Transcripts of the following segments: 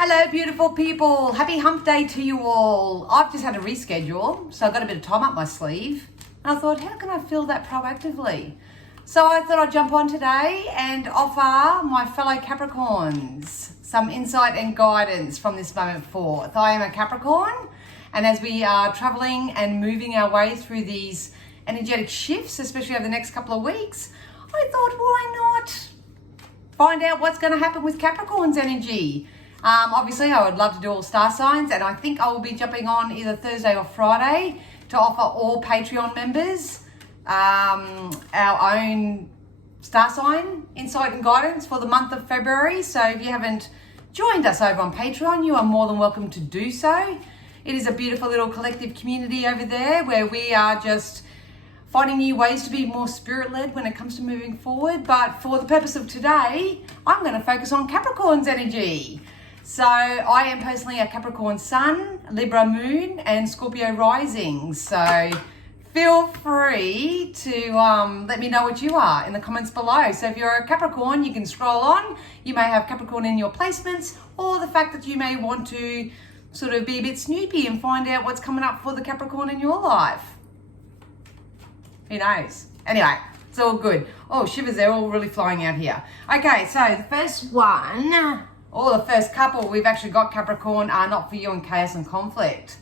Hello, beautiful people. Happy hump day to you all. I've just had a reschedule, so I've got a bit of time up my sleeve. And I thought, how can I fill that proactively? So I thought I'd jump on today and offer my fellow Capricorns some insight and guidance from this moment forth. I am a Capricorn, and as we are traveling and moving our way through these energetic shifts, especially over the next couple of weeks, I thought, why not find out what's going to happen with Capricorn's energy? Obviously, I would love to do all star signs, and I think I will be jumping on either Thursday or Friday to offer all Patreon members our own star sign insight and guidance for the month of February. So if you haven't joined us over on Patreon, you are more than welcome to do so. It is a beautiful little collective community over there where we are just finding new ways to be more spirit-led when it comes to moving forward. But for the purpose of today, I'm going to focus on Capricorn's energy. So I am personally a Capricorn Sun, Libra Moon, and Scorpio Rising. So feel free to let me know what you are in the comments below. So if you're a Capricorn, you can scroll on. You may have Capricorn in your placements, or the fact that you may want to sort of be a bit snoopy and find out what's coming up for the Capricorn in your life. Who knows? Anyway, it's all good. Oh, shivers, they're all really flying out here. Okay, so the first one, or the first couple we've actually got Capricorn are not for you in chaos and conflict.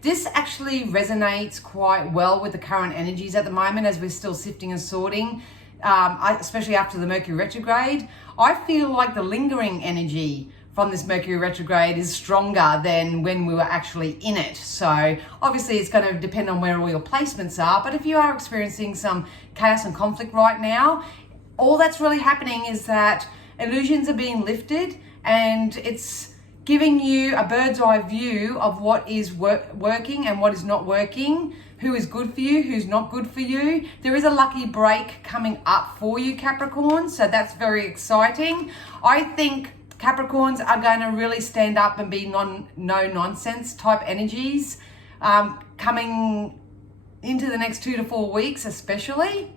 This actually resonates quite well with the current energies at the moment as we're still sifting and sorting, especially after the Mercury retrograde. I feel like the lingering energy from this Mercury retrograde is stronger than when we were actually in it. So obviously it's going to depend on where all your placements are, but if you are experiencing some chaos and conflict right now, all that's really happening is that illusions are being lifted, and it's giving you a bird's eye view of what is working and what is not working, who is good for you, who's not good for you. There is a lucky break coming up for you, Capricorn, so that's very exciting. I think Capricorns are going to really stand up and be no-nonsense type energies coming into the next 2 to 4 weeks especially.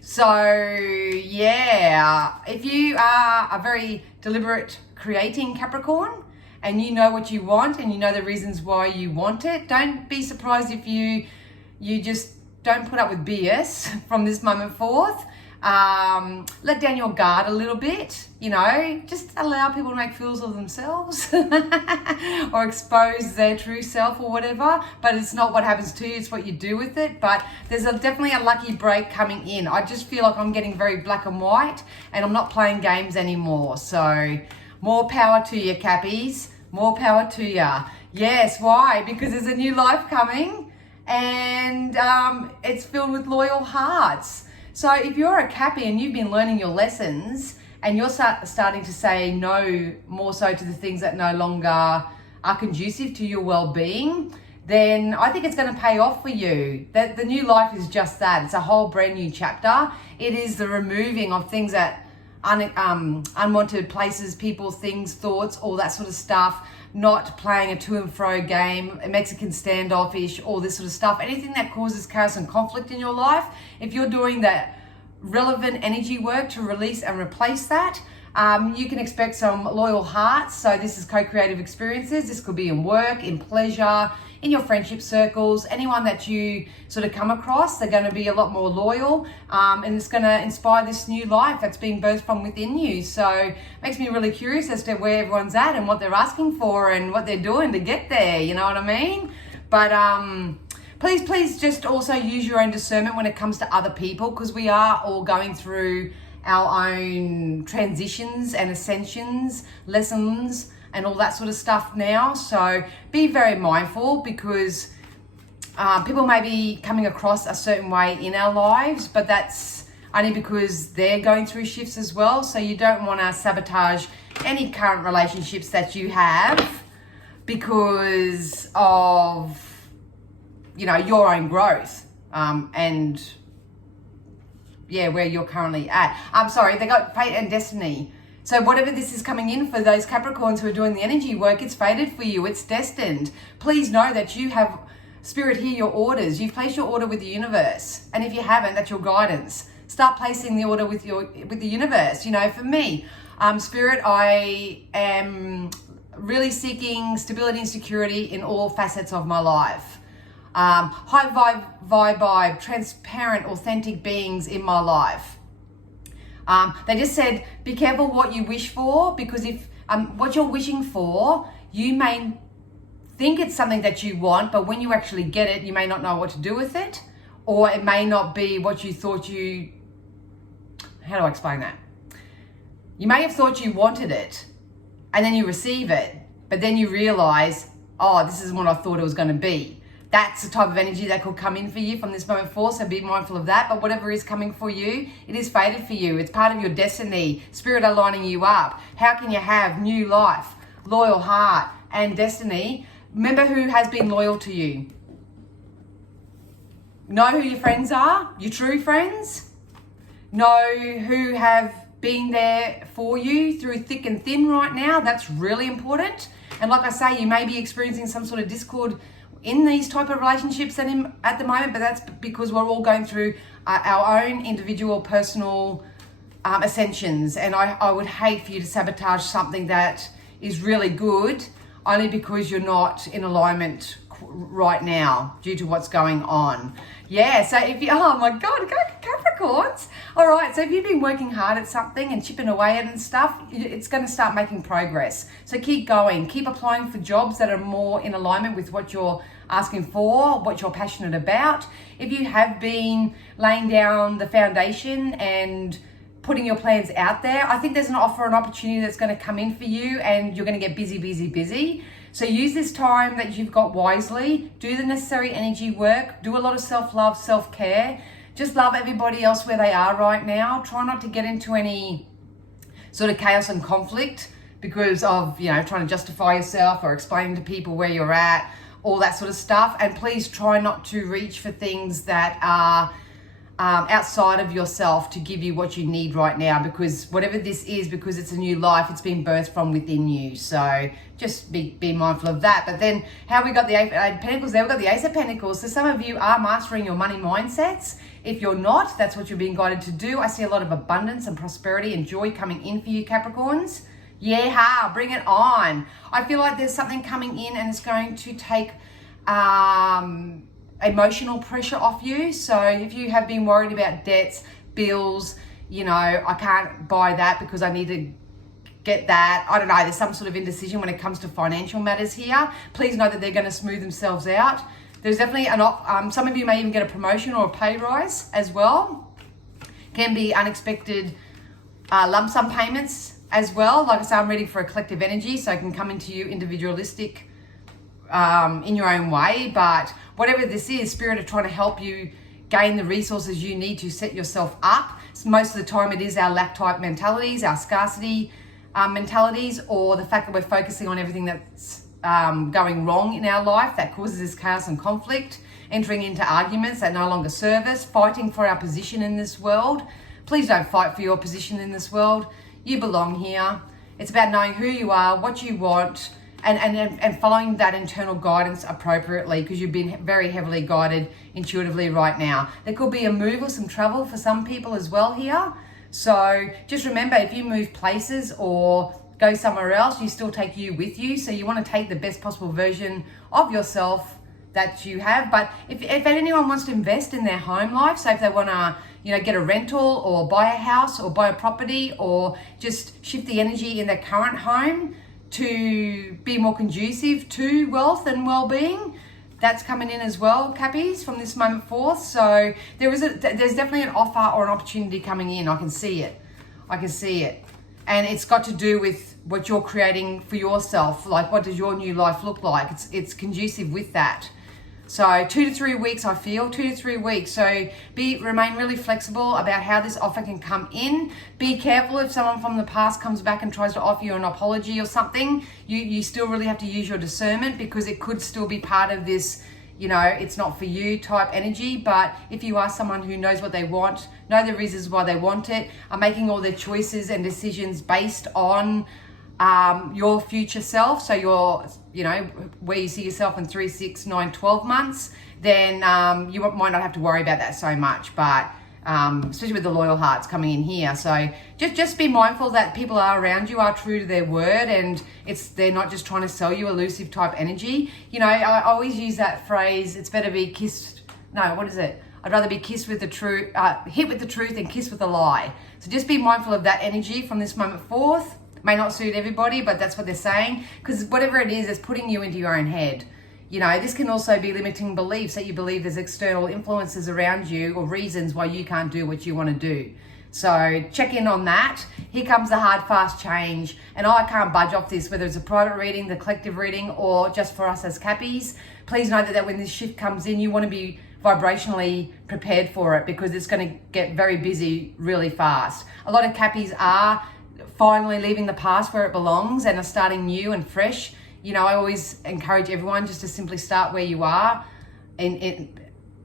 So yeah, if you are a very deliberate creating Capricorn and you know what you want and you know the reasons why you want it, don't be surprised if you just don't put up with BS from this moment forth. Let down your guard a little bit, just allow people to make fools of themselves or expose their true self or whatever, but it's not what happens to you, it's what you do with it. But there's definitely a lucky break coming in. I just feel like I'm getting very black and white and I'm not playing games anymore. So more power to you, Cappies, more power to you. Yes, why? Because there's a new life coming and it's filled with loyal hearts. So if you're a Cappy and you've been learning your lessons and you're starting to say no more so to the things that no longer are conducive to your well-being, then I think it's going to pay off for you. The new life is just that. It's a whole brand new chapter. It is the removing of things that unwanted places, people, things, thoughts, all that sort of stuff. Not playing a to and fro game, a Mexican standoffish, all this sort of stuff. Anything that causes chaos and conflict in your life, if you're doing that relevant energy work to release and replace that, you can expect some loyal hearts. So this is co-creative experiences. This could be in work, in pleasure, in your friendship circles, anyone that you sort of come across, they're going to be a lot more loyal, and it's going to inspire this new life that's being birthed from within you. So it makes me really curious as to where everyone's at and what they're asking for and what they're doing to get there, you know what I mean? But please just also use your own discernment when it comes to other people, because we are all going through our own transitions and ascensions, lessons, and all that sort of stuff now. So be very mindful, because people may be coming across a certain way in our lives, but that's only because they're going through shifts as well. So you don't want to sabotage any current relationships that you have because of, your own growth and where you're currently at. I'm sorry, they got fate and destiny. So whatever this is coming in for those Capricorns who are doing the energy work, it's fated for you, it's destined. Please know that you have Spirit, hear your orders. You've placed your order with the universe. And if you haven't, that's your guidance. Start placing the order with the universe. For me, Spirit, I am really seeking stability and security in all facets of my life. High vibe, transparent, authentic beings in my life. They just said, be careful what you wish for, because if what you're wishing for, you may think it's something that you want, but when you actually get it, you may not know what to do with it, or it may not be what you thought you... How do I explain that? You may have thought you wanted it, and then you receive it, but then you realize, oh, this isn't what I thought it was going to be. That's the type of energy that could come in for you from this moment forward, so be mindful of that. But whatever is coming for you, it is fated for you. It's part of your destiny, spirit aligning you up. How can you have new life, loyal heart, and destiny? Remember who has been loyal to you. Know who your friends are, your true friends. Know who have been there for you through thick and thin right now. That's really important. And like I say, you may be experiencing some sort of discord in these type of relationships at the moment, but that's because we're all going through our own individual personal ascensions. And I would hate for you to sabotage something that is really good only because you're not in alignment right now due to what's going on. Yeah, so if you, oh my God, Capricorns. All right, so if you've been working hard at something and chipping away at it and stuff, it's going to start making progress. So keep going, keep applying for jobs that are more in alignment with what you're asking for, what you're passionate about. If you have been laying down the foundation and putting your plans out there, I think there's an offer, an opportunity that's going to come in for you, and you're going to get busy. So use this time that you've got wisely, do the necessary energy work, do a lot of self-love, self-care. Just love everybody else where they are right now. Try not to get into any sort of chaos and conflict because of, trying to justify yourself or explaining to people where you're at, all that sort of stuff. And please try not to reach for things that are outside of yourself to give you what you need right now, because whatever this is, because it's a new life, it's been birthed from within you. So just be mindful of that. But then how we got the Eight of Pentacles there, we've got the Ace of Pentacles. So some of you are mastering your money mindsets. If you're not, that's what you're being guided to do. I see a lot of abundance and prosperity and joy coming in for you, Capricorns. Yeah, bring it on. I feel like there's something coming in and it's going to take emotional pressure off you. So if you have been worried about debts, bills, I can't buy that because I need to get that. I don't know, there's some sort of indecision when it comes to financial matters here. Please know that they're going to smooth themselves out. There's definitely some of you may even get a promotion or a pay rise as well. Can be unexpected lump sum payments as well. Like I say, I'm reading for a collective energy, so it can come into you individualistic in your own way. But whatever this is, Spirit are trying to help you gain the resources you need to set yourself up. So most of the time it is our lack type mentalities, our scarcity mentalities, or the fact that we're focusing on everything that's going wrong in our life that causes this chaos and conflict, entering into arguments that no longer serve us, fighting for our position in this world. Please don't fight for your position in this world. You belong here. It's about knowing who you are, what you want, and following that internal guidance appropriately, because you've been very heavily guided intuitively right now. There could be a move or some travel for some people as well here. So just remember, if you move places or go somewhere else, you still take you with you. So you want to take the best possible version of yourself that you have. But if anyone wants to invest in their home life, so if they want to get a rental or buy a house or buy a property or just shift the energy in their current home to be more conducive to wealth and well-being, that's coming in as well, Cappies, from this moment forth. So there's definitely an offer or an opportunity coming in. I can see it. And it's got to do with what you're creating for yourself. Like, what does your new life look like? It's conducive with that. So 2 to 3 weeks, I feel, 2 to 3 weeks. So remain really flexible about how this offer can come in. Be careful if someone from the past comes back and tries to offer you an apology or something. You still really have to use your discernment, because it could still be part of this, it's not for you type energy. But if you are someone who knows what they want, know the reasons why they want it, are making all their choices and decisions based on your future self, so your where you see yourself in 3, 6, 9, 12 months, then you might not have to worry about that so much. But especially with the loyal hearts coming in here. So just be mindful that people are around you are true to their word, and they're not just trying to sell you elusive type energy. You know, I always use that phrase, it's better be kissed, no, what is it? I'd rather be kissed with the truth, hit with the truth than kissed with a lie. So just be mindful of that energy from this moment forth. May not suit everybody, but that's what they're saying, because whatever it is, it's putting you into your own head. You know, this can also be limiting beliefs that you believe there's external influences around you or reasons why you can't do what you want to do. So check in on that. Here comes the hard, fast change. And I can't budge off this, whether it's a private reading, the collective reading, or just for us as Cappies. Please know that when this shift comes in, you want to be vibrationally prepared for it, because it's going to get very busy really fast. A lot of Cappies are finally leaving the past where it belongs and are starting new and fresh. You know, I always encourage everyone just to simply start where you are, in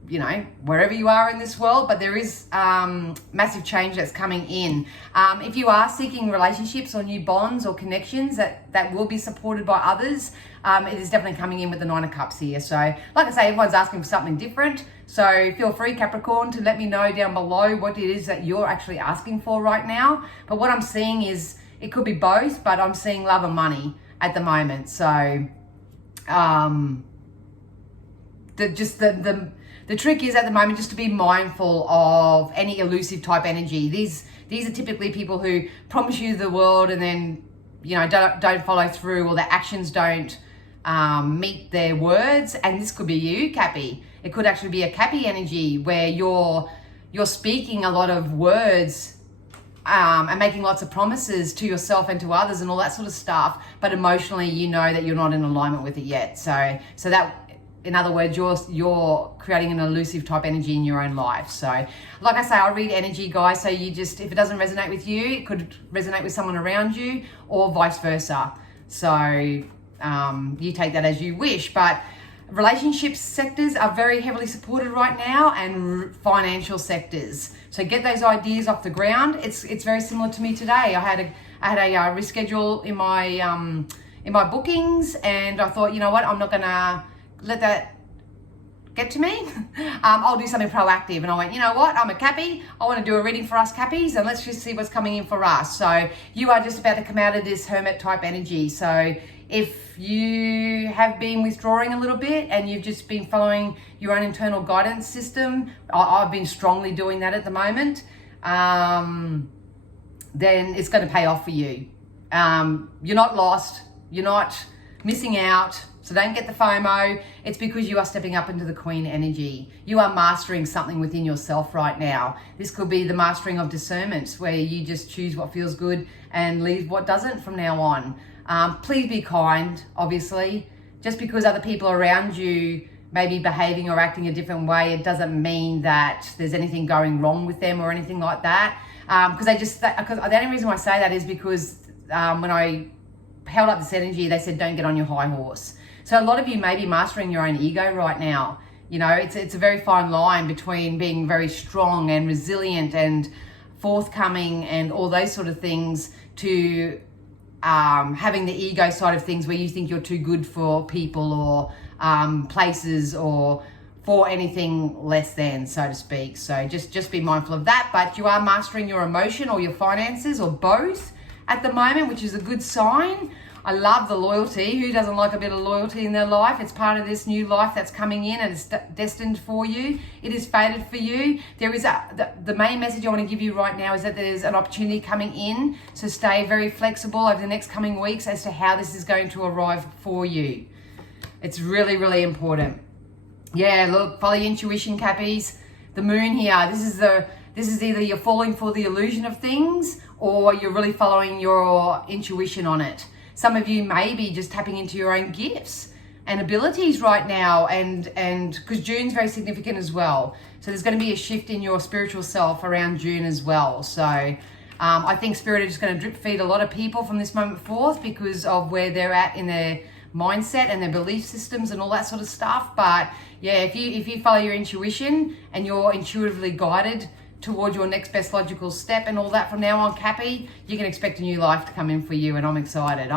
you know, wherever you are in this world, but there is massive change that's coming in. If you are seeking relationships or new bonds or connections that will be supported by others, it is definitely coming in with the Nine of Cups here. So, like I say, everyone's asking for something different. So feel free, Capricorn, to let me know down below what it is that you're actually asking for right now. But what I'm seeing is it could be both, but I'm seeing love and money at the moment. So the trick is at the moment just to be mindful of any elusive type energy. These are typically people who promise you the world and then, you know, don't follow through, or their actions don't meet their words. And this could be you, Cappy. It could actually be a Cappy energy where you're speaking a lot of words and making lots of promises to yourself and to others and all that sort of stuff, but emotionally you know that you're not in alignment with it yet. So that, in other words, you're creating an elusive type energy in your own life. So like I say, I read energy, guys, so you just, if it doesn't resonate with you, it could resonate with someone around you, or vice versa. So you take that as you wish. But relationship sectors are very heavily supported right now, and financial sectors. So get those ideas off the ground. It's very similar to me today. I had a reschedule in my bookings, and I thought, you know what, I'm not gonna let that get to me. I'll do something proactive. And I went, you know what, I'm a Cappy. I want to do a reading for us Cappies, and let's just see what's coming in for us. So you are just about to come out of this hermit type energy. So if you have been withdrawing a little bit and you've just been following your own internal guidance system, I've been strongly doing that at the moment, then it's going to pay off for you. You're not lost. You're not missing out. So don't get the FOMO. It's because you are stepping up into the Queen energy. You are mastering something within yourself right now. This could be the mastering of discernment, where you just choose what feels good and leave what doesn't from now on. Please be kind, obviously. Just because other people around you may be behaving or acting a different way, it doesn't mean that there's anything going wrong with them or anything like that. Because the only reason why I say that is because when I held up this energy, they said, don't get on your high horse. So a lot of you may be mastering your own ego right now. You know, it's a very fine line between being very strong and resilient and forthcoming and all those sort of things, to having the ego side of things where you think you're too good for people or places or for anything less than, so to speak. So just be mindful of that. But you are mastering your emotion or your finances or both at the moment, which is a good sign. I love the loyalty. Who doesn't like a bit of loyalty in their life? It's part of this new life that's coming in, and it's destined for you. It is fated for you. There is the main message I want to give you right now is that there's an opportunity coming in. So stay very flexible over the next coming weeks as to how this is going to arrive for you. It's really, really important. Yeah, look, follow your intuition, Cappies. The moon here, this is either you're falling for the illusion of things or you're really following your intuition on it. Some of you may be just tapping into your own gifts and abilities right now, and because June's very significant as well. So there's going to be a shift in your spiritual self around June as well. So I think Spirit is just going to drip feed a lot of people from this moment forth because of where they're at in their mindset and their belief systems and all that sort of stuff. But yeah, if you follow your intuition and you're intuitively guided towards your next best logical step and all that from now on, Cappy, you can expect a new life to come in for you, and I'm excited.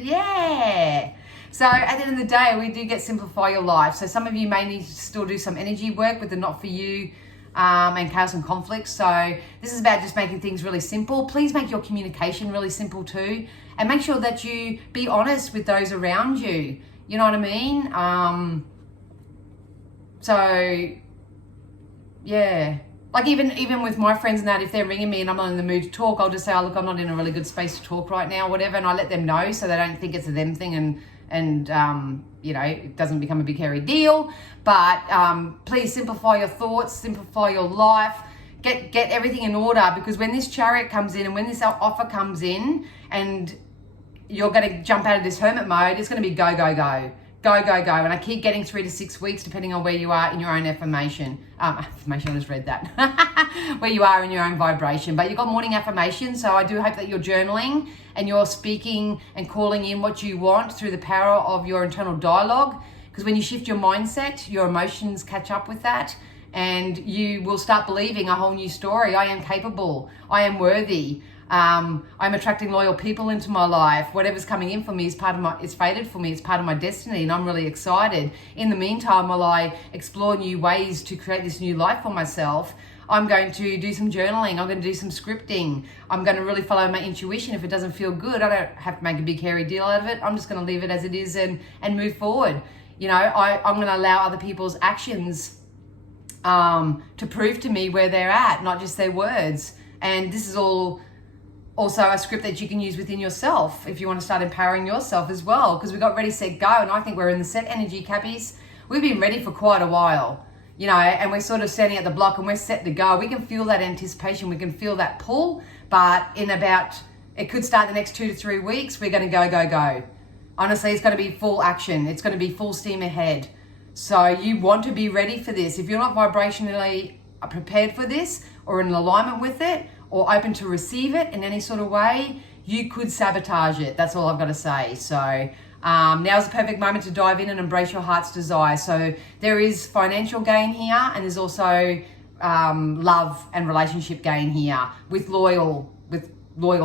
Yeah. So at the end of the day, we do get simplify your life. So some of you may need to still do some energy work with the not for you and chaos and conflict. So this is about just making things really simple. Please make your communication really simple too, and make sure that you be honest with those around you. You know what I mean? So yeah, like even with my friends and that, if they're ringing me and I'm not in the mood to talk, I'll just say, oh look, I'm not in a really good space to talk right now, whatever, and I let them know so they don't think it's a them thing, and you know, it doesn't become a big hairy deal. But please simplify your thoughts, simplify your life, get everything in order, because when this chariot comes in and when this offer comes in and you're going to jump out of this hermit mode, it's going to be go, go, go. Go, go, go. And I keep getting 3 to 6 weeks, depending on where you are in your own affirmation. I just read that. Where you are in your own vibration. But you've got morning affirmation, so I do hope that you're journaling and you're speaking and calling in what you want through the power of your internal dialogue. Because when you shift your mindset, your emotions catch up with that, and you will start believing a whole new story. I am capable. I am worthy. I'm attracting loyal people into my life. Whatever's coming in for me is it's fated for me. It's part of my destiny, and I'm really excited. In the meantime, while I explore new ways to create this new life for myself, I'm going to do some journaling. I'm going to do some scripting. I'm going to really follow my intuition. If it doesn't feel good, I don't have to make a big hairy deal out of it. I'm just going to leave it as it is and move forward. You know, I'm going to allow other people's actions to prove to me where they're at, not just their words. And this is all also a script that you can use within yourself if you want to start empowering yourself as well, because we got ready, set, go, and I think we're in the set energy, Cappies. We've been ready for quite a while, you know, and we're sort of standing at the block and we're set to go. We can feel that anticipation, we can feel that pull, but it could start the next 2 to 3 weeks. We're going to go, go, go. Honestly, it's going to be full action. It's going to be full steam ahead. So you want to be ready for this. If you're not vibrationally prepared for this or in alignment with it, or open to receive it in any sort of way, you could sabotage it. That's all I've got to say. So now's the perfect moment to dive in and embrace your heart's desire. So there is financial gain here, and there's also love and relationship gain here with loyal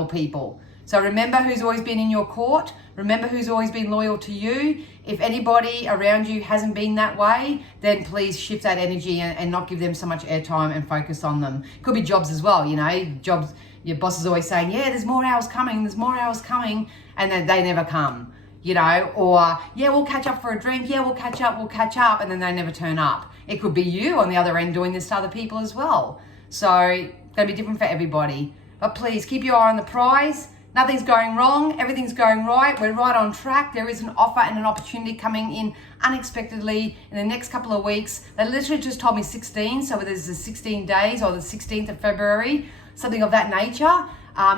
people. So remember who's always been in your court. Remember who's always been loyal to you. If anybody around you hasn't been that way, then please shift that energy and not give them so much airtime and focus on them. Could be jobs as well, you know, jobs. Your boss is always saying, yeah, there's more hours coming, and then they never come, you know, or yeah, we'll catch up for a drink. Yeah, we'll catch up, and then they never turn up. It could be you on the other end doing this to other people as well. So it's going to be different for everybody. But please keep your eye on the prize. Nothing's going wrong, everything's going right, we're right on track. There is an offer and an opportunity coming in unexpectedly in the next couple of weeks. They literally just told me 16, so there's the 16 days or the 16th of February, something of that nature.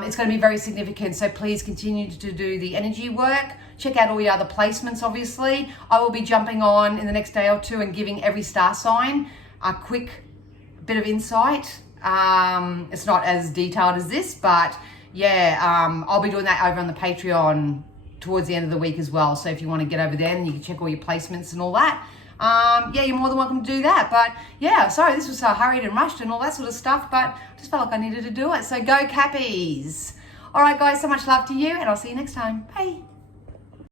It's going to be very significant, so please continue to do the energy work. Check out all your other placements, obviously. I will be jumping on in the next day or two and giving every star sign a quick bit of insight. It's not as detailed as this, but yeah, I'll be doing that over on the Patreon towards the end of the week as well. So if you want to get over there and you can check all your placements and all that, yeah, you're more than welcome to do that. But yeah, sorry, this was so hurried and rushed and all that sort of stuff, but I just felt like I needed to do it. So go Cappies. All right, guys, so much love to you, and I'll see you next time. Bye.